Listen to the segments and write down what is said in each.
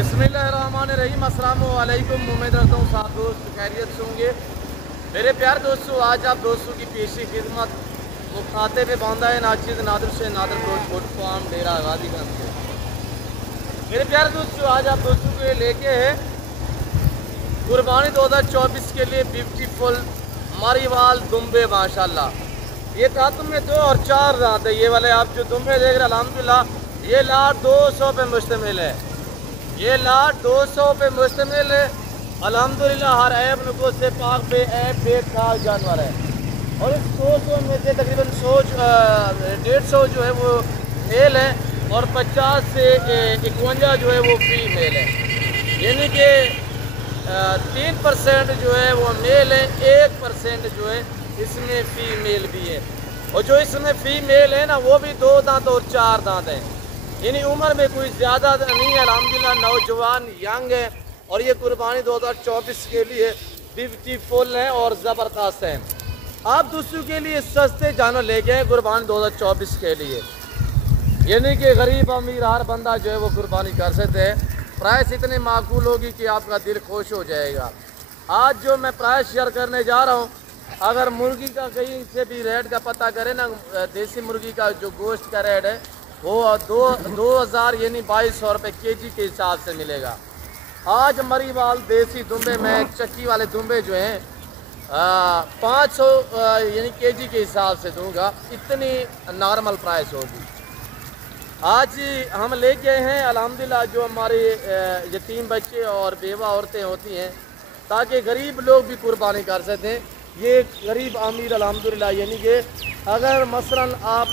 बिस्मिल्लाहिर्रहमानिर्रहीम। अस्सलामु अलैकुम। उम्मीद रखता हूँ साथ दोस्त खैरियत से होंगे। मेरे प्यार दोस्तों, आज आप दोस्तों की पेशी खिदमत मुखातिब बांदा है नाचिद नादिर से नादिर गुड फार्म डेरा गाजीगंज से। मेरे प्यार दोस्तों, आज आप दोस्तों के लेके है कुर्बानी 2024 के लिए ब्यूटीफुल मारीवाल दुम्बे माशाल्लाह। ये तातुम में 2 और 4 दांत है। ये वाले आप जो दुम्बे देख रहे हैं अल्हम्दुलिल्लाह, ये लाट 200 पे मुश्तमिल है। ये लाट 200 पे मुश्तमिल है अल्हम्दुलिल्लाह। हर ऐब नुको से पाक पे ऐब बेखाक जानवर है। और इस 200 में से तकरीबन 150 जो है वो मेल है और 50 से 51 जो है वो फीमेल है। यानी कि 3% जो है वो मेल है, 1% जो है इसमें फीमेल भी है। और जो इसमें फीमेल है ना, वो भी 2 दांत और 4 दांत हैं। यानी उम्र में कोई ज़्यादा नहीं है अल्हम्दुलिल्लाह, नौजवान यंग है। और ये कुर्बानी 2024 के लिए ब्यूटीफुल है और ज़बरदस्त है। आप दोस्तों के लिए सस्ते जानवर लेके आए कुर्बानी 2024 के लिए। यानी कि गरीब अमीर हर बंदा जो है वो कुर्बानी कर सकते हैं। प्राइस इतनी माकूल होगी कि आपका दिल खुश हो जाएगा। आज जो मैं प्राइस शेयर करने जा रहा हूँ, अगर मुर्गी का कहीं से भी रेट का पता करें ना, देसी मुर्गी का जो गोश्त का रेट है वो 2000 यानी 2200 रुपये केजी के हिसाब से मिलेगा। आज मरीवाल देसी दुम्बे में चक्की वाले दुम्बे जो हैं 500 यानी केजी के हिसाब से दूंगा। इतनी नॉर्मल प्राइस होगी। आज हम लेके आए हैं अल्हम्दुलिल्लाह, जो हमारे यतीम बच्चे और बेवा औरतें होती हैं, ताकि गरीब लोग भी कुर्बानी कर सकें। ये गरीब अमीर अल्हम्दुलिल्लाह, यानी कि अगर मसलन आप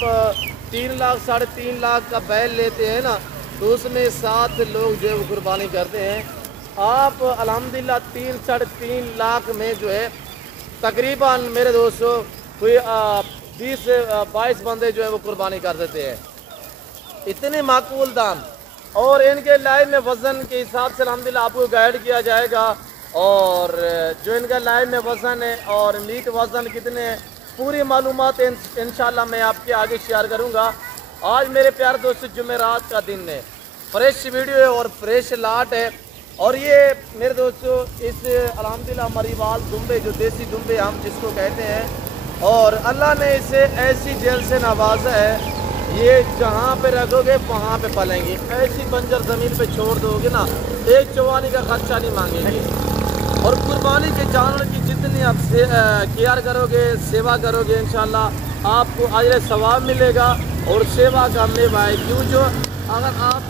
3 लाख 3.5 लाख का बैल लेते हैं ना, तो उसमें 7 लोग जो है वो कुर्बानी करते हैं। आप अल्हम्दुलिल्लाह 3-3.5 लाख में जो है तकरीबन मेरे दोस्तों कोई 20 से 22 बंदे जो है वो कुर्बानी कर देते हैं। इतने माकूल दाम। और इनके लाइव में वज़न के हिसाब से अल्हम्दुलिल्लाह आपको गाइड किया जाएगा। और जो इनका लाइव में वज़न है और मीट वज़न कितने हैं, पूरी मालूमात इंशाल्लाह मैं आपके आगे शेयर करूंगा। आज मेरे प्यारे दोस्तों जुमेरात का दिन है, फ्रेश वीडियो है और फ्रेश लाट है। और ये मेरे दोस्तों इस अल्हम्दुलिल्लाह मरीवाल दुम्बे, जो देसी दुम्बे हम जिसको कहते हैं, और अल्लाह ने इसे ऐसी जेल से नवाजा है, ये जहाँ पे रखोगे वहाँ पे पलेंगे। ऐसी बंजर ज़मीन पे छोड़ दोगे ना, एक चवानी का खर्चा नहीं मांगेंगे। और कुर्बानी के जानवर की जितनी आप केयर करोगे, सेवा करोगे, इंशाल्लाह आपको अजर सवाब मिलेगा और सेवा करने वाले। क्यों जो अगर आप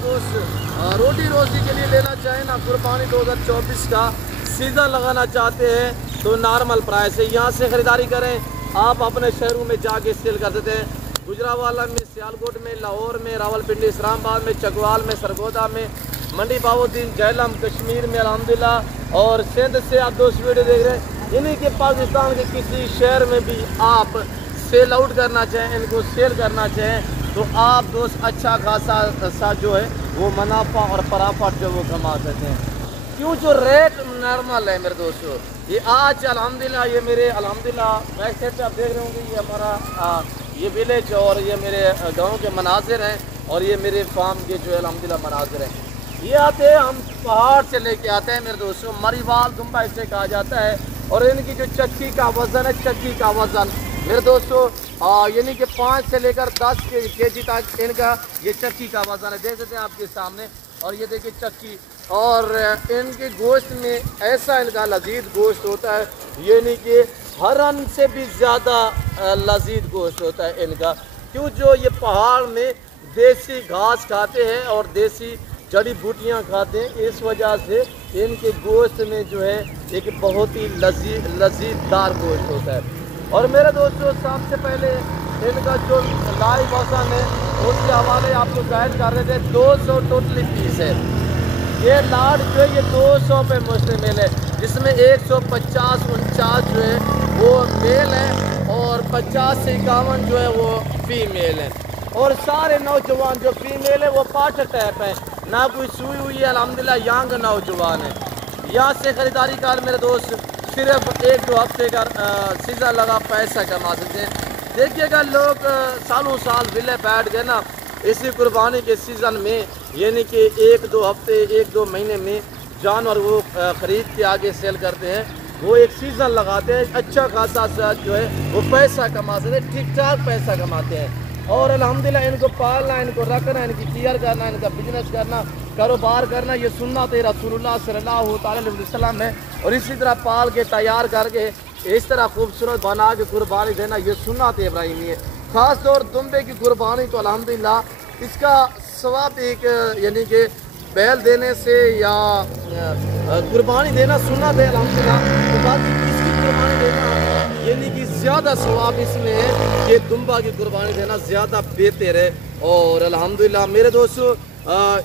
रोटी रोजी के लिए लेना चाहें ना, कुर्बानी 2024 का सीज़न लगाना चाहते हैं, तो नॉर्मल प्राइस है। यहाँ से ख़रीदारी करें, आप अपने शहरों में जाके सेल कर देते हैं। गुजरावाला में, सियालकोट में, लाहौर में, रावलपिंडी, इस्लामाबाद में, चकवाल में, सरगोदा में, मंडी बाबुद्दीन, जहलम, कश्मीर में अल्हम्दुलिल्लाह, और सिंध से आप दोस्त वीडियो देख रहे हैं। यानी कि पाकिस्तान के किसी शहर में भी आप सेल आउट करना चाहें, इनको सेल करना चाहें, तो आप दोस्त अच्छा खासा जो है वो मुनाफा और प्रॉफिट जो वो कमा सकते हैं। क्यों जो रेट नॉर्मल है मेरे दोस्तों। ये आज अल्हम्दुलिल्लाह, ये मेरे अल्हम्दुलिल्लाह बैक साइड पे आप देख रहे होंगे, ये हमारा ये विलेज और ये मेरे गांव के मनाजिर हैं। और ये मेरे फार्म के जो है अल्हम्दुलिल्लाह मनाजिर हैं। ये आते हैं, हम पहाड़ से लेके आते हैं मेरे दोस्तों। मरीवाल दुम्बा इसे कहा जाता है। और इनकी जो चक्की का वज़न है, चक्की का वज़न मेरे दोस्तों यानी कि 5 से लेकर 10 केजी तक इनका ये चक्की का वज़न है। देख सकते हैं आपके सामने। और ये देखिए चक्की। और इनके गोश्त में ऐसा इनका लजीज गोश्त होता है, यानी कि हरन से भी ज़्यादा लजीज गोश्त होता है इनका। क्यों जो ये पहाड़ में देसी घास खाते हैं और देसी जड़ी बूटियाँ खाते हैं, इस वजह से इनके गोश्त में जो है एक बहुत ही लजीजदार गोश्त होता है। और मेरे दोस्तों सबसे पहले इनका जो लाइव वज़न है उसके हवाले आपको गाइड कर रहे थे। 200 टोटली पीस है। ये लाट जो है ये 200 पे मुश्तमिल है, जिसमें 150-49 जो है वो मेल है और 50 से 51 जो है वो फीमेल है। और सारे नौजवान जो फीमेल है वो पाठ टाइप है, ना कोई सुई हुई है अल्हम्दुलिल्लाह, यंग नौजवान है। यहाँ से ख़रीदारी कर मेरे दोस्त सिर्फ 1-2 हफ्ते का सीज़न लगा पैसा कमा सकते हैं। देखिएगा लोग सालों साल विले बैठ गए ना, इसी कुर्बानी के सीज़न में यानी कि 1-2 हफ्ते 1-2 महीने में जानवर वो ख़रीद के आगे सेल करते हैं। वो एक सीज़न लगाते हैं, अच्छा खासा जो है वो पैसा कमाते हैं, ठीक ठाक पैसा कमाते हैं। और अल्हम्दुलिल्लाह इनको पालना, इनको रखना, इनकी केयर करना, इनका बिजनेस करना, कारोबार करना, ये सुन्नत रसूलुल्लाह सल्लल्लाहु अलैहि वसल्लम है। और इसी तरह पाल के तैयार करके इस तरह खूबसूरत बना के कुर्बानी देना, ये सुन्नत इब्राहिमी है। ख़ास तौर दुम्बे की कुर्बानी तो अल्हम्दुलिल्लाह इसका सवाब एक यानी कि बैल देने से या कुर्बानी देना सुन्नत है अल्हम्दुलिल्लाह। तो बाकी इसकी कुर्बानी देना यानी कि ज़्यादा सवाब इसमें है कि दुम्बा की कुर्बानी देना ज़्यादा बेहतर है। और अल्हम्दुलिल्लाह मेरे दोस्तों,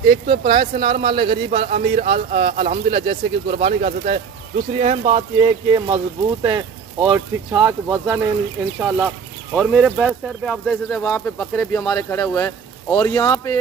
एक तो प्राइस नॉर्मल है, गरीब अमीर अल्हम्दुलिल्लाह जैसे कि कुर्बानी का सकता है। दूसरी अहम बात यह है कि मजबूत हैं और ठीक ठाक वज़न है इंशाल्लाह। और मेरे बैक साइड पे आप देख सकते हैं, वहाँ पे बकरे भी हमारे खड़े हुए हैं। और यहाँ पे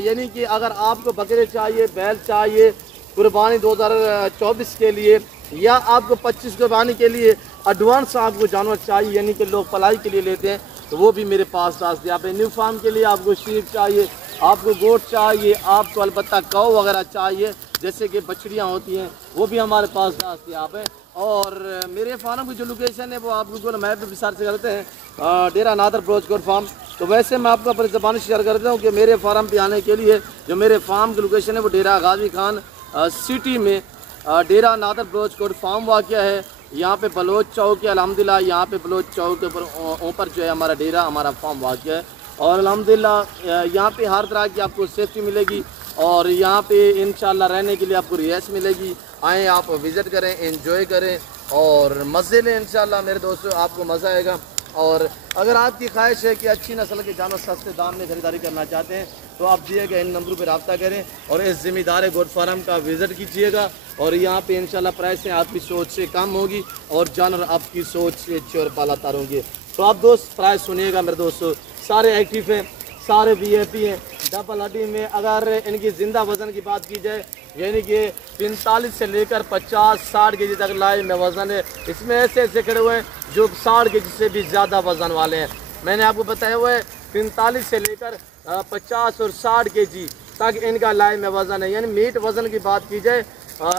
यानी कि अगर आपको बकरे चाहिए, बैल चाहिए कुर्बानी 2024 के लिए, या आपको 25 कुर्बानी के लिए एडवांस आपको जानवर चाहिए, यानी कि लोग पलाई के लिए लेते हैं, तो वो भी मेरे पास दस्तयाब है। न्यू फार्म के लिए आपको शीप चाहिए, आपको गोट चाहिए, आपको अलबत्ता कौ वगैरह चाहिए जैसे कि बछड़ियाँ होती हैं, वो भी हमारे पास दस्तयाब है। और मेरे फार्म की जो लोकेशन है वो आप गूगल मैप पर भी सर्च करते हैं, डेरा नादर ब्रोचकोट फार्म। तो वैसे मैं आपको अपनी ज़बान शेयर करता हूँ कि मेरे फार्म पे आने के लिए जो मेरे फार्म की लोकेशन है वो डेरा गाजी खान सिटी में डेरा नादर ब्रोचकोट फार्म वाक़या है। यहाँ पे बलोच चौक है अल्हम्दुलिल्लाह, यहाँ पे बलोच चौक के ऊपर जो है हमारा डेरा, हमारा फार्म वाक़या है। और अल्हम्दुलिल्लाह यहाँ पे हर तरह की आपको सेफ्टी मिलेगी और यहाँ पे इंशाल्लाह रहने के लिए आपको रिहाइश मिलेगी। आएँ, आप विज़िट करें, एंजॉय करें और मज़े लें इंशाल्लाह मेरे दोस्तों, आपको मज़ा आएगा। और अगर आपकी ख्वाहिश है कि अच्छी नस्ल के जानवर सस्ते दाम में ख़रीदारी करना चाहते हैं तो आप दिए गए इन नंबरों पर रब्ता करें और इस ज़िम्मेदार गोट फार्म का विज़िट कीजिएगा। और यहाँ पे इंशाल्लाह प्राइसें आपकी सोच से कम होगी और जानवर आपकी सोच से अच्छे और बालातर होंगे। तो आप दोस्त प्राइस सुनिएगा मेरे दोस्तों, सारे एक्टिव हैं, सारे VIP हैं। डबल हड्डी में अगर इनकी ज़िंदा वज़न की बात की जाए यानी कि 45 से लेकर 50-60 केजी तक लाइव में वज़न है। इसमें ऐसे ऐसे खड़े हुए हैं जो 60 केजी से भी ज़्यादा वज़न वाले हैं। मैंने आपको बताया हुआ है 45 से लेकर 50 और 60 केजी तक इनका लाइव में वज़न है। यानी मीट वज़न की बात की जाए,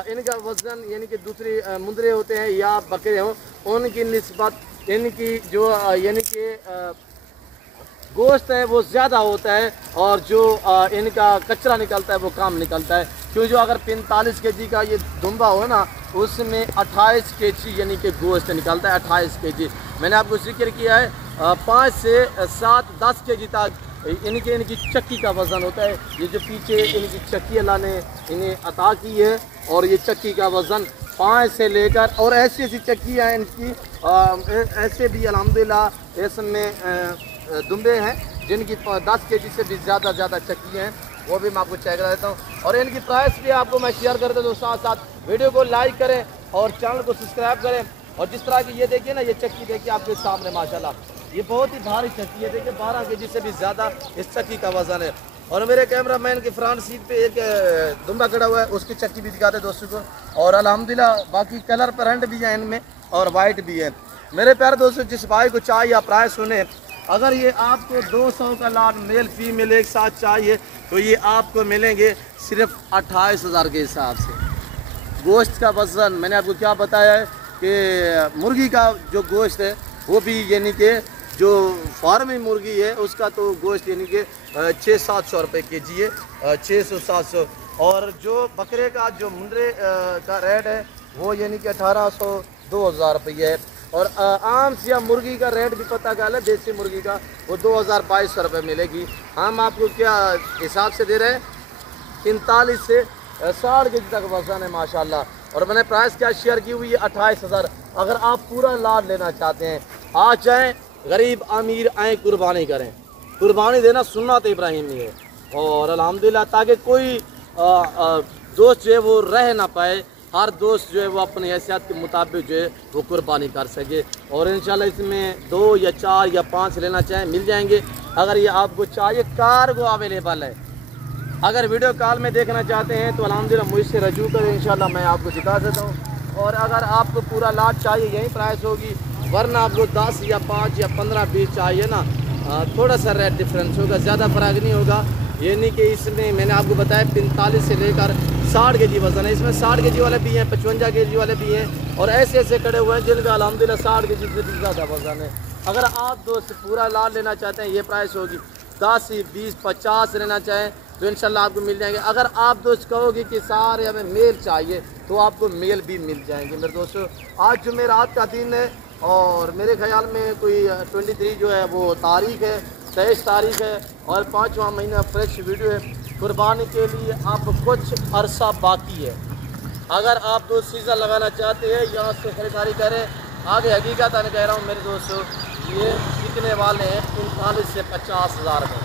इनका वज़न यानी कि दूसरी मुंदरे होते हैं या बकरे हों उनकी निस्बत इनकी जो यानी कि गोश्त है वो ज़्यादा होता है और जो इनका कचरा निकलता है वो कम निकलता है। क्यों, जो अगर 45 केजी का ये दुम्बा हो ना उसमें 28 केजी यानी कि गोश्त निकलता है, 28 केजी। मैंने आपको जिक्र किया है 5 से 7-10 केजी तक इनकी चक्की का वज़न होता है। ये जो पीछे इनकी चक्की अल्लाह ने इन्हें अता की है और ये चक्की का वज़न 5 से लेकर, और ऐसी ऐसी चक्की हैं इनकी, ऐसे भी अल्हम्दुलिल्लाह इसमें दुम्बे हैं जिनकी 10 केजी से भी ज़्यादा चक्की हैं, वो भी मैं आपको चेक करा देता हूँ। और इनकी प्राइस भी आपको मैं शेयर कर देता हूँ। साथ साथ वीडियो को लाइक करें और चैनल को सब्सक्राइब करें। और जिस तरह की ये देखिए ना, ये चक्की देखिए आपके सामने माशाल्लाह, ये बहुत ही भारी चक्की है। देखिए 12 केजी से भी ज़्यादा इस चक्की का वज़न है। और मेरे कैमरा मैन की फ्रंट सीट पे एक दुम्बा खड़ा हुआ है, उसकी चक्की भी दिखाते दोस्तों को। और अल्हम्दुलिल्लाह बाकी कलर प्रिंट भी है इनमें और वाइट भी है। मेरे प्यारे दोस्तों, जिस भाई को चाहिए आप प्राइस सुने, अगर ये आपको 200 का लाट मेल फीमेल एक साथ चाहिए तो ये आपको मिलेंगे सिर्फ 28,000 के हिसाब से। गोश्त का वज़न मैंने आपको क्या बताया है कि मुर्गी का जो गोश्त है वो भी यानी कि जो फार्मी मुर्गी है उसका तो गोश्त यानी कि 600-700 रुपये केजी है, 600-700। और जो बकरे का जो मुंडरे का रेट है वो यानी कि 1800-2000 रुपये है। और आम सी मुर्गी का रेट भी पता क्या है, देसी मुर्गी का वो 2000-2200 रुपये मिलेगी। हम आपको क्या हिसाब से दे रहे हैं, 45 से 60 केजी तक वज़न है माशाल्लाह। और मैंने प्राइस क्या शेयर की हुई है 28,000। अगर आप पूरा लाट लेना चाहते हैं आ जाएँ, गरीब अमीर आएँ, कुर्बानी करें। कुर्बानी देना सुन्नत इब्राहिमी है। और अल्हम्दुलिल्लाह ताकि कोई दोस्त जो है वो रह ना पाए, हर दोस्त जो है वो अपनी हैसियत के मुताबिक जो है वो कुर्बानी कर सके। और इंशाल्लाह इसमें 2 या 4 या 5 लेना चाहें मिल जाएंगे। अगर ये आपको चाहिए, कार्गो अवेलेबल है। अगर वीडियो कॉल में देखना चाहते हैं तो अल्हम्दुलिल्लाह मुझसे रजू करें, इंशाल्लाह मैं आपको दिखा देता हूँ। और अगर आपको पूरा लाट चाहिए यही प्राइस होगी, वरना आपको 10 या 5 या 15-20 चाहिए ना, थोड़ा सा रेट डिफरेंस होगा, ज़्यादा फ़र्क नहीं होगा। यानी कि इसमें मैंने आपको बताया 45 से लेकर 60 केजी वज़न है। इसमें 60 केजी वाले भी हैं, 55 केजी वाले भी हैं और ऐसे ऐसे खड़े हुए हैं जिनका अल्हम्दुलिल्लाह 60 केजी से भी ज़्यादा वज़न है। अगर आप दोस्त पूरा लाल लेना चाहते हैं ये प्राइस होगी। 10, 20, 50 लेना चाहें तो इंशाल्लाह आपको मिल जाएंगे। अगर आप दोस्त कहोगे कि सारे हमें मेल चाहिए तो आपको मेल भी मिल जाएंगे। मेरे दोस्तों आज जुमेरात का दिन है और मेरे ख्याल में कोई 23 जो है वो तारीख है, 23 तारीख है और 5वां महीना फ्रेश वीडियो है। कुर्बानी के लिए आप कुछ अरसा बाकी है। अगर आप दोस्त सीज़न लगाना चाहते हैं यहाँ से ख़रीदारी करें। आगे हकीकत मैं कह रहा हूँ मेरे दोस्तों, ये बिकने वाले हैं 45 से 50 हज़ार में।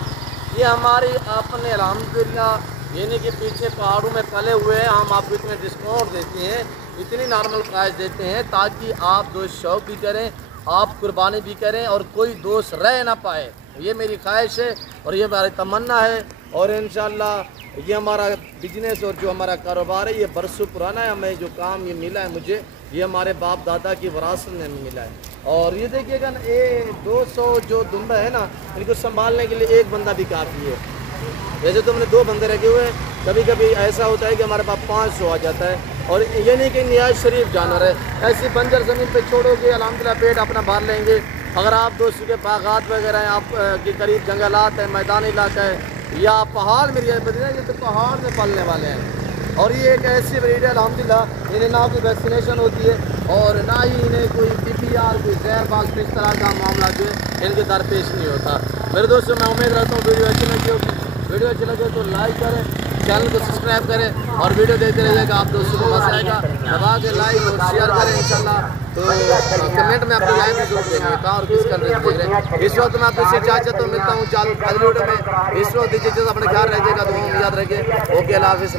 ये हमारी अपने अल्हम्दुलिल्लाह यानी कि पीछे पहाड़ों में पले हुए हैं, हम आपको इतने डिस्काउंट देते हैं, इतनी नॉर्मल प्राइस देते हैं ताकि आप दोस्त शौक़ भी करें, आप कुर्बानी भी करें और कोई दोस्त रह ना पाए। ये मेरी ख्वाहिश है और ये हमारी तमन्ना है और इंशाल्लाह ये हमारा बिजनेस और जो हमारा कारोबार है ये बरसों पुराना है। हमें जो काम ये मिला है मुझे, ये हमारे बाप दादा की विरासत में मिला है। और ये देखिएगा ना, ये 200 जो दुम्बा है ना, इनको संभालने के लिए एक बंदा भी काफ़ी है। जैसे तो हमने 2 बंदे रखे हुए हैं, कभी कभी ऐसा होता है कि हमारे पास 500 आ जाता है। और ये नहीं कि निहायत शरीफ जानवर है, ऐसी बंजर ज़मीन पे छोड़ोगे अल्हम्दुलिल्लाह पेट अपना भर लेंगे। अगर आप दोस्तों के बागात वगैरह हैं, आप के करीब जंगलात है, मैदानी इलाका है या पहाड़ में बदला, ये तो पहाड़ में पलने वाले हैं। और ये एक ऐसी ब्रीड है अल्हम्दुलिल्लाह, इन्हें ना कोई वैक्सीनेशन होती है और ना ही इन्हें कोई PPR कोई जहरबाज इस तरह का मामला जो है इनके दरपेश नहीं होता। मेरे दोस्तों मैं उम्मीद रखता हूँ वीडियो अच्छी लगी होगी। वीडियो अच्छी लगे तो लाइक करें, चैनल को सब्सक्राइब करें और वीडियो देखते रहिएगा। आप दोस्तों को मज़ा आएगा, दबा के लाइक और शेयर करें इंशाल्लाह। तो कमेंट में अपनी राय भी जरूर देंगे कहाँ और किस कंट्री से देख रहे हैं। इस वक्त मैं आपसे इजाज़त तो मिलता हूँ अगले वीडियो में। इस वक्त दीजिए अपने ख्याल रखिएगा, तो हम याद रखें। ओके, अल्लाह हाफ़िज़।